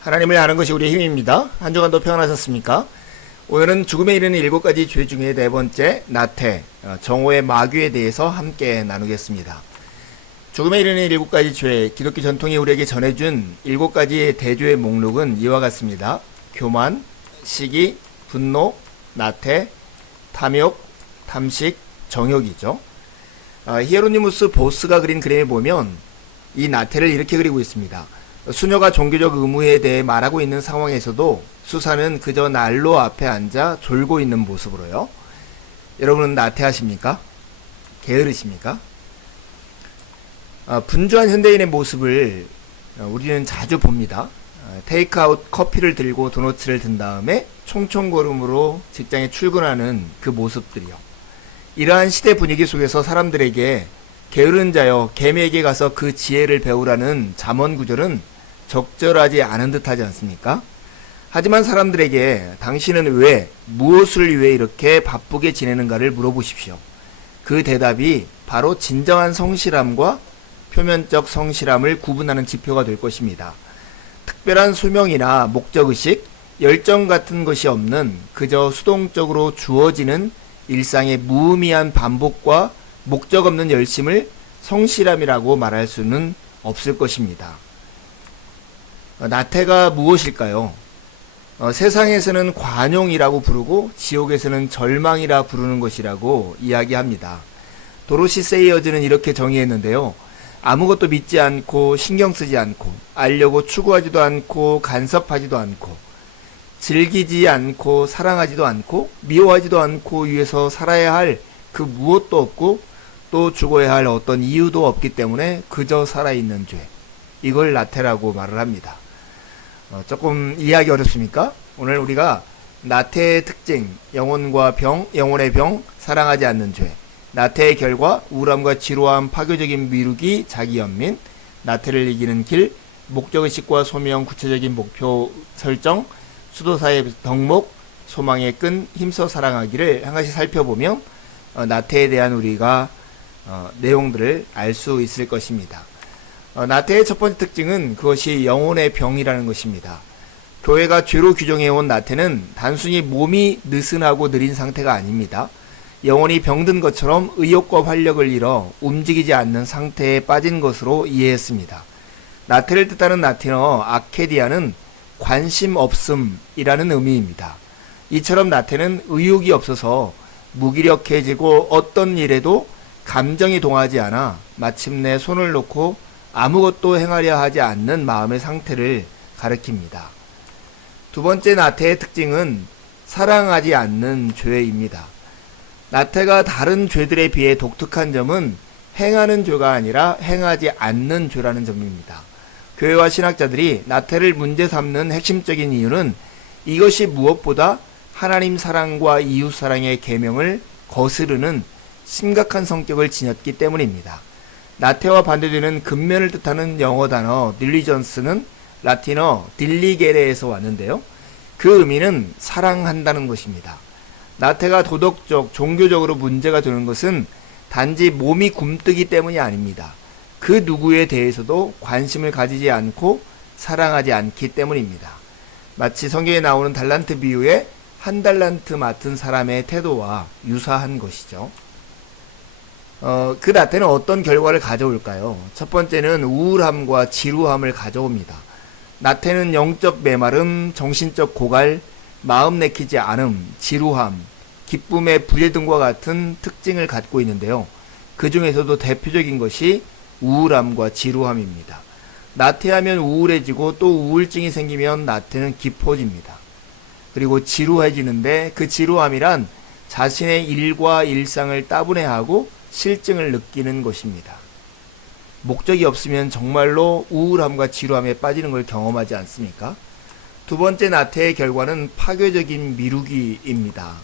하나님을 아는 것이 우리의 힘입니다. 한 주간도 평안하셨습니까? 오늘은 죽음에 이르는 7가지 죄 중에 네 번째 나태, 정오의 마귀에 대해서 함께 나누겠습니다. 죽음에 이르는 7가지 죄, 기독교 전통이 우리에게 전해준 7가지의 대죄의 목록은 이와 같습니다. 교만, 시기, 분노, 나태, 탐욕, 탐식, 정욕이죠. 히에로니무스 보스가 그린 그림에 보면 이 나태를 이렇게 그리고 있습니다. 수녀가 종교적 의무에 대해 말하고 있는 상황에서도 수사는 그저 난로 앞에 앉아 졸고 있는 모습으로요. 여러분은 나태하십니까? 게으르십니까? 분주한 현대인의 모습을 우리는 자주 봅니다. 테이크아웃 커피를 들고 도너츠를 든 다음에 총총걸음으로 직장에 출근하는 그 모습들이요. 이러한 시대 분위기 속에서 사람들에게 게으른 자여 개미에게 가서 그 지혜를 배우라는 잠언 구절은 적절하지 않은 듯 하지 않습니까? 하지만 사람들에게 당신은 왜, 무엇을 위해 이렇게 바쁘게 지내는가를 물어보십시오. 그 대답이 바로 진정한 성실함과 표면적 성실함을 구분하는 지표가 될 것입니다. 특별한 소명이나 목적의식, 열정 같은 것이 없는 그저 수동적으로 주어지는 일상의 무의미한 반복과 목적 없는 열심을 성실함이라고 말할 수는 없을 것입니다. 나태가 무엇일까요? 세상에서는 관용이라고 부르고 지옥에서는 절망이라 부르는 것이라고 이야기합니다. 도로시 세이어즈는 이렇게 정의했는데요. 아무것도 믿지 않고 신경 쓰지 않고 알려고 추구하지도 않고 간섭하지도 않고 즐기지 않고 사랑하지도 않고 미워하지도 않고 위해서 살아야 할 그 무엇도 없고 또 죽어야 할 어떤 이유도 없기 때문에 그저 살아있는 죄, 이걸 나태라고 말을 합니다. 조금 이해하기 어렵습니까? 오늘 우리가 나태의 특징, 영혼과 병, 영혼의 병, 사랑하지 않는 죄, 나태의 결과, 우울함과 지루함, 파괴적인 미루기, 자기연민, 나태를 이기는 길, 목적의식과 소명, 구체적인 목표 설정, 수도사의 덕목, 소망의 끈, 힘써 사랑하기를 한 가지 살펴보면 나태에 대한 우리가 내용들을 알 수 있을 것입니다. 나태의 첫 번째 특징은 그것이 영혼의 병이라는 것입니다. 교회가 죄로 규정해온 나태는 단순히 몸이 느슨하고 느린 상태가 아닙니다. 영혼이 병든 것처럼 의욕과 활력을 잃어 움직이지 않는 상태에 빠진 것으로 이해했습니다. 나태를 뜻하는 라틴어 아케디아는 관심 없음이라는 의미입니다. 이처럼 나태는 의욕이 없어서 무기력해지고 어떤 일에도 감정이 동하지 않아 마침내 손을 놓고 아무것도 행하려 하지 않는 마음의 상태를 가리킵니다. 두 번째 나태의 특징은 사랑하지 않는 죄입니다. 나태가 다른 죄들에 비해 독특한 점은 행하는 죄가 아니라 행하지 않는 죄라는 점입니다. 교회와 신학자들이 나태를 문제 삼는 핵심적인 이유는 이것이 무엇보다 하나님 사랑과 이웃 사랑의 계명을 거스르는 심각한 성격을 지녔기 때문입니다. 나태와 반대되는 근면을 뜻하는 영어 단어 딜리전스는 라틴어 딜리게레에서 왔는데요. 그 의미는 사랑한다는 것입니다. 나태가 도덕적, 종교적으로 문제가 되는 것은 단지 몸이 굼뜨기 때문이 아닙니다. 그 누구에 대해서도 관심을 가지지 않고 사랑하지 않기 때문입니다. 마치 성경에 나오는 달란트 비유에 한 달란트 맡은 사람의 태도와 유사한 것이죠. 그 나태는 어떤 결과를 가져올까요? 첫 번째는 우울함과 지루함을 가져옵니다. 나태는 영적 메마름, 정신적 고갈, 마음 내키지 않음, 지루함, 기쁨의 부재 등과 같은 특징을 갖고 있는데요. 그 중에서도 대표적인 것이 우울함과 지루함입니다. 나태하면 우울해지고 또 우울증이 생기면 나태는 깊어집니다. 그리고 지루해지는데 그 지루함이란 자신의 일과 일상을 따분해하고 실증을 느끼는 것입니다. 목적이 없으면 정말로 우울함과 지루함에 빠지는 걸 경험하지 않습니까? 두 번째 나태의 결과는 파괴적인 미루기입니다.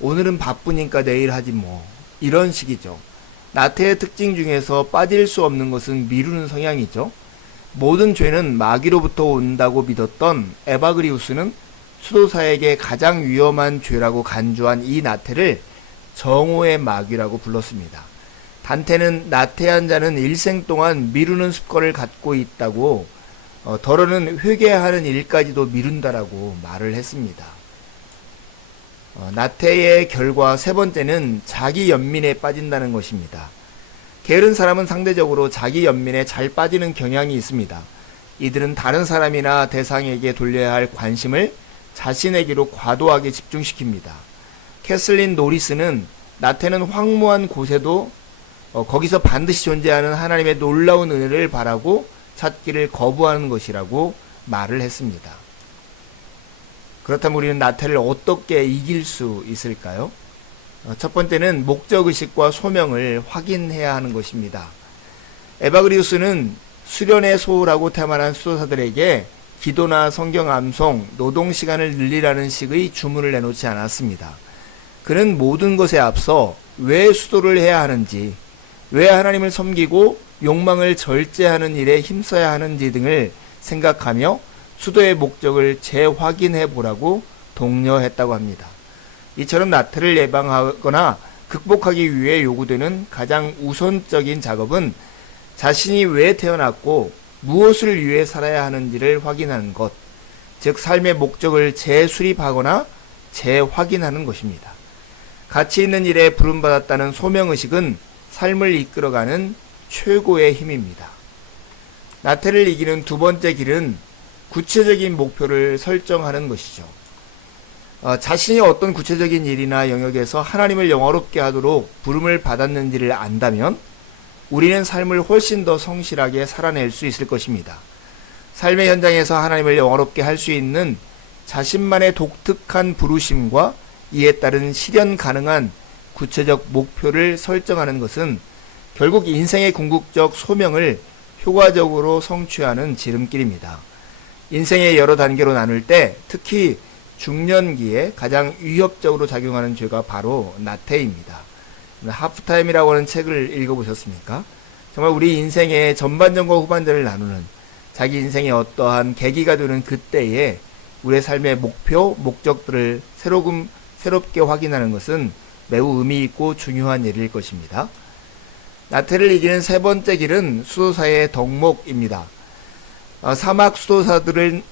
오늘은 바쁘니까 내일 하지 뭐, 이런 식이죠. 나태의 특징 중에서 빠질 수 없는 것은 미루는 성향이죠. 모든 죄는 마귀로부터 온다고 믿었던 에바그리우스는 수도사에게 가장 위험한 죄라고 간주한 이 나태를 정오의 마귀라고 불렀습니다. 단테는 나태한 자는 일생 동안 미루는 습관을 갖고 있다고 더러는 회개하는 일까지도 미룬다라고 말을 했습니다. 나태의 결과 세 번째는 자기 연민에 빠진다는 것입니다. 게으른 사람은 상대적으로 자기 연민에 잘 빠지는 경향이 있습니다. 이들은 다른 사람이나 대상에게 돌려야 할 관심을 자신에게로 과도하게 집중시킵니다. 캐슬린 노리스는 나태는 황무한 곳에도 거기서 반드시 존재하는 하나님의 놀라운 은혜를 바라고 찾기를 거부하는 것이라고 말을 했습니다. 그렇다면 우리는 나태를 어떻게 이길 수 있을까요? 첫 번째는 목적의식과 소명을 확인해야 하는 것입니다. 에바그리우스는 수련에 소홀하고 태만한 수도사들에게 기도나 성경 암송, 노동 시간을 늘리라는 식의 주문을 내놓지 않았습니다. 그는 모든 것에 앞서 왜 수도를 해야 하는지, 왜 하나님을 섬기고 욕망을 절제하는 일에 힘써야 하는지 등을 생각하며 수도의 목적을 재확인해 보라고 독려했다고 합니다. 이처럼 나태를 예방하거나 극복하기 위해 요구되는 가장 우선적인 작업은 자신이 왜 태어났고 무엇을 위해 살아야 하는지를 확인하는 것, 즉 삶의 목적을 재수립하거나 재확인하는 것입니다. 가치 있는 일에 부름받았다는 소명의식은 삶을 이끌어가는 최고의 힘입니다. 나태를 이기는 두 번째 길은 구체적인 목표를 설정하는 것이죠. 자신이 어떤 구체적인 일이나 영역에서 하나님을 영화롭게 하도록 부름을 받았는지를 안다면 우리는 삶을 훨씬 더 성실하게 살아낼 수 있을 것입니다. 삶의 현장에서 하나님을 영화롭게 할 수 있는 자신만의 독특한 부르심과 이에 따른 실현 가능한 구체적 목표를 설정하는 것은 결국 인생의 궁극적 소명을 효과적으로 성취하는 지름길입니다. 인생의 여러 단계로 나눌 때 특히 중년기에 가장 위협적으로 작용하는 죄가 바로 나태입니다. 하프타임이라고 하는 책을 읽어보셨습니까? 정말 우리 인생의 전반전과 후반전을 나누는 자기 인생의 어떠한 계기가 되는 그때에 우리의 삶의 목표, 목적들을 새롭게 확인하는 것은 매우 의미 있고 중요한 일일 것입니다. 나태를 이기는 세 번째 길은 수도사의 덕목입니다. 사막 수도사들은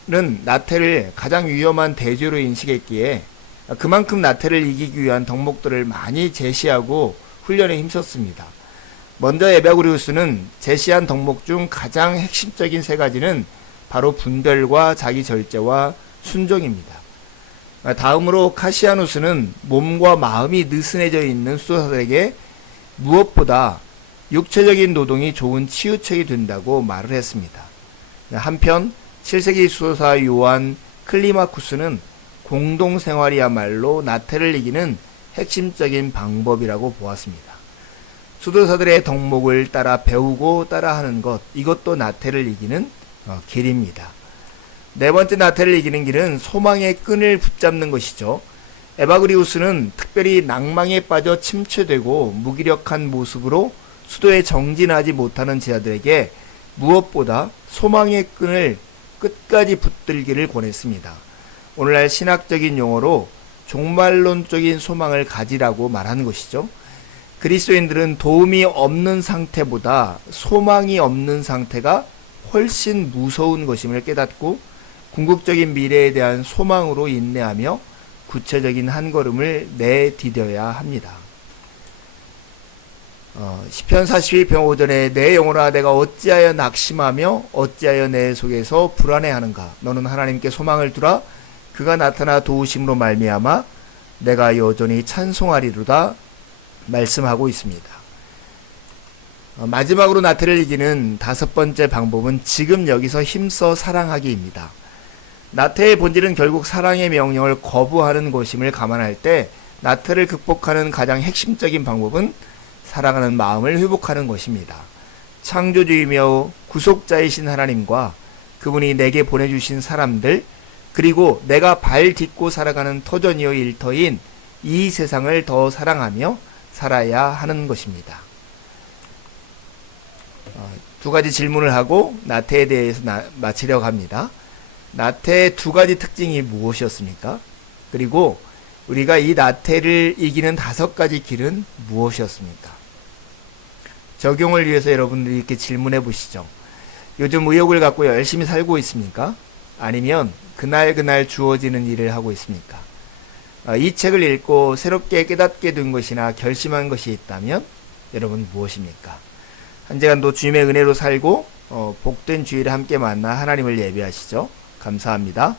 나태를 가장 위험한 대죄로 인식했기에 그만큼 나태를 이기기 위한 덕목들을 많이 제시하고 훈련에 힘썼습니다. 먼저 에바그리우스는 제시한 덕목 중 가장 핵심적인 세 가지는 바로 분별과 자기 절제와 순종입니다. 다음으로 카시아누스는 몸과 마음이 느슨해져 있는 수도사들에게 무엇보다 육체적인 노동이 좋은 치유책이 된다고 말을 했습니다. 한편 7세기 수도사 요한 클리마쿠스는 공동생활이야말로 나태를 이기는 핵심적인 방법이라고 보았습니다. 수도사들의 덕목을 따라 배우고 따라하는 것, 이것도 나태를 이기는 길입니다. 네 번째 나태를 이기는 길은 소망의 끈을 붙잡는 것이죠. 에바그리우스는 특별히 낭망에 빠져 침체되고 무기력한 모습으로 수도에 정진하지 못하는 제자들에게 무엇보다 소망의 끈을 끝까지 붙들기를 권했습니다. 오늘날 신학적인 용어로 종말론적인 소망을 가지라고 말하는 것이죠. 그리스도인들은 도움이 없는 상태보다 소망이 없는 상태가 훨씬 무서운 것임을 깨닫고 궁극적인 미래에 대한 소망으로 인내하며 구체적인 한 걸음을 내디뎌야 합니다. 시편 42편 5절에 내 영혼아 내가 어찌하여 낙심하며 어찌하여 내 속에서 불안해하는가. 너는 하나님께 소망을 두라. 그가 나타나 도우심으로 말미암아 내가 여전히 찬송하리로다 말씀하고 있습니다. 마지막으로 나태를 이기는 다섯 번째 방법은 지금 여기서 힘써 사랑하기입니다. 나태의 본질은 결국 사랑의 명령을 거부하는 것임을 감안할 때 나태를 극복하는 가장 핵심적인 방법은 사랑하는 마음을 회복하는 것입니다. 창조주이며 구속자이신 하나님과 그분이 내게 보내주신 사람들, 그리고 내가 발 딛고 살아가는 터전이요 일터인 이 세상을 더 사랑하며 살아야 하는 것입니다. 두 가지 질문을 하고 나태에 대해서 마치려고 합니다. 나태의 두 가지 특징이 무엇이었습니까? 그리고 우리가 이 나태를 이기는 5가지 길은 무엇이었습니까? 적용을 위해서 여러분들이 이렇게 질문해 보시죠. 요즘 의욕을 갖고 열심히 살고 있습니까? 아니면 그날 주어지는 일을 하고 있습니까? 이 책을 읽고 새롭게 깨닫게 된 것이나 결심한 것이 있다면 여러분 무엇입니까? 한 주간도 주님의 은혜로 살고 복된 주일에 함께 만나 하나님을 예배하시죠. 감사합니다.